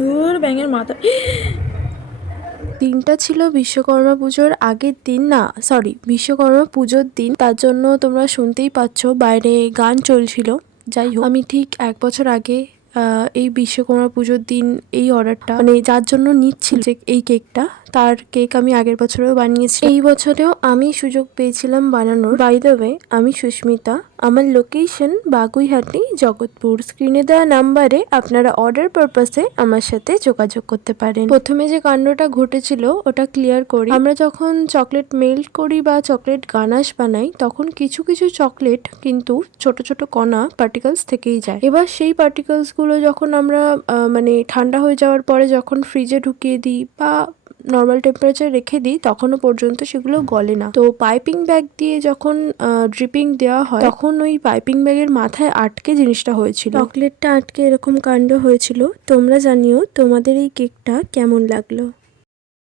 ধুর ব্যাঙের মাথা। দিনটা ছিল বিশ্বকর্মা পুজোর আগের দিন, না সরি বিশ্বকর্মা পুজোর দিন। তার জন্য তোমরা শুনতেই পাচ্ছ বাইরে গান চলছিল। যাই হোক, আমি ঠিক 1 বছর আগে এই বিশ্বকর্মা পুজোর দিন এই অর্ডারটা, মানে যার জন্য নিচ্ছিল যে এই কেকটা, তার কেক আমি আগের বছরেও বানিয়েছি। এই বছরেও আমি সুযোগ পেয়েছিলাম বানানোর। বাই দ্য ওয়ে, আমি সুস্মিতা। আমার লোকেশন বাগুইহাটি, জগৎপুর। স্ক্রিনে দেওয়া নাম্বারে আপনারা অর্ডার পারপাসে আমার সাথে যোগাযোগ করতে পারেন। প্রথমে যে কাণ্ডটা ঘটেছিল ওটা ক্লিয়ার করি। আমরা যখন চকলেট মেল্ট করি বা চকলেট গানাশ বানাই, তখন কিছু কিছু চকলেট কিন্তু ছোট ছোট কণা পার্টিকেলস থেকেই যায়। এবার সেই পার্টিকেলস গুলো যখন আমরা মানে ঠান্ডা হয়ে যাওয়ার পরে যখন ফ্রিজে ঢুকিয়ে দিই বা নর্মাল টেম্পারেচার রেখে দিই, তখনও পর্যন্ত সেগুলো গলে না। তো পাইপিং ব্যাগ দিয়ে যখন ড্রিপিং দেওয়া হয়, তখন ওই পাইপিং ব্যাগের মাথায় আটকে জিনিসটা হয়েছিল, চকলেটটা আটকে এরকম কাণ্ড হয়েছিল। তোমরা জানিও তোমাদের এই কেকটা কেমন লাগলো।